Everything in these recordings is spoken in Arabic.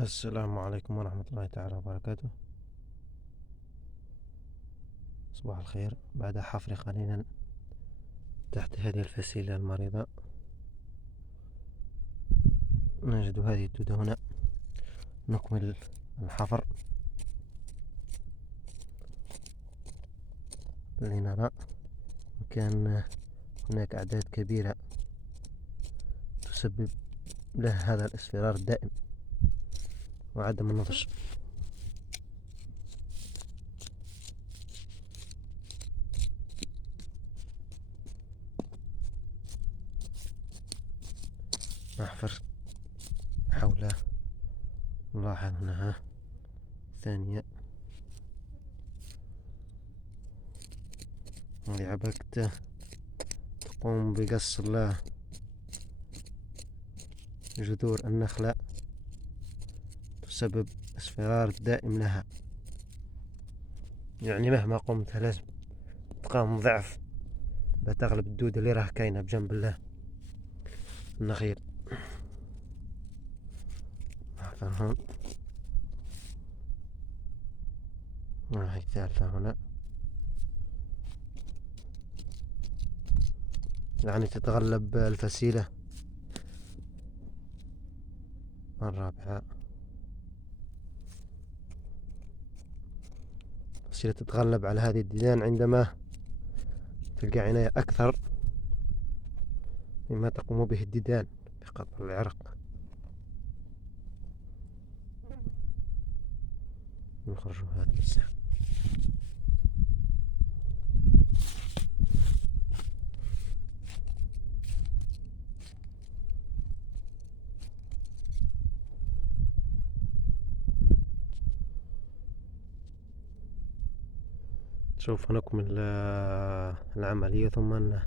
السلام عليكم ورحمة الله تعالى وبركاته. صباح الخير. بعد حفر قليلا تحت هذه الفسيلة المريضة نجد هذه الدودة. نكمل الحفر لنرى إن كان هناك أعداد كبيرة تسبب له هذا الاصفرار الدائم وعدم النضج. نحفر حوله. نلاحظ هنا ثانية لعبكة تقوم بقص جذور النخلة تسبب اصفرار دائم لها، يعني مهما قمت لازم تقام ضعف بتغلب الدودة اللي راه كاينة بجنب النخيل. هون هاي الثالثة هنا، يعني تتغلب الفسيلة. الرابعة الفسيلة تتغلب على هذه الديدان عندما تلقى عناية أكثر مما تقوم به الديدان بقطع العرق. نخرج هذا السهم. سوف نكمل العملية ثم نرى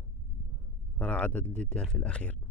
عدد الديدان في الأخير.